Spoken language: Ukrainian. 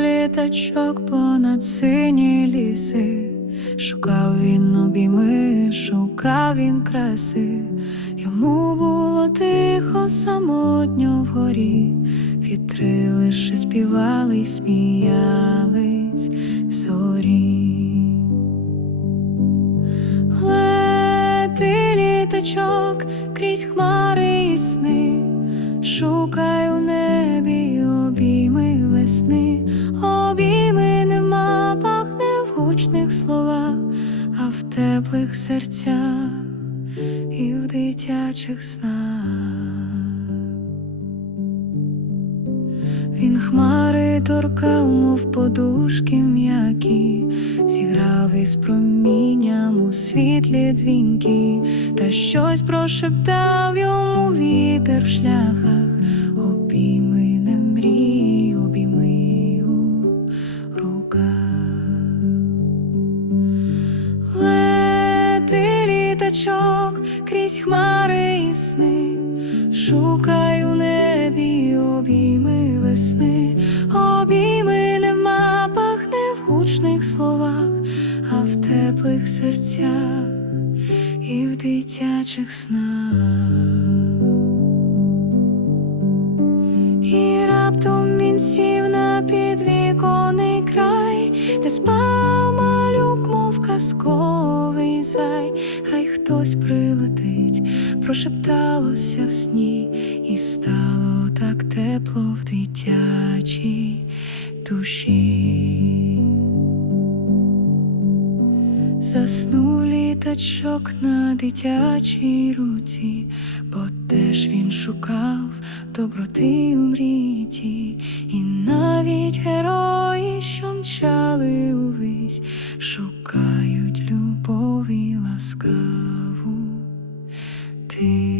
літачок понад сині ліси. Шукав він обійми, шукав він краси. Йому було тихо, самотньо вгорі. Вітри лише співали й сміялись зорі. Лети літачок крізь хмари і сни, шукай теплих серцях і в дитячих снах. Він хмари торкав, мов подушки м'які, зіграв із промінням у світлі дзвінки, та щось прошептав йому вітер в шляхах, обійми крізь хмари і сни, шукай у небі обійми весни, обійми нема, пахне в гучних словах, а в теплих серцях і в дитячих снах. І раптом він сів на підвіконний край, де спав казковий зай, хай хтось прилетить, прошепталося в сні, і стало так тепло в дитячій душі. Заснув літачок на дитячій руці, бо теж він шукав доброти у мріті, і навіть герої, що мчали увесь, шукав. peace.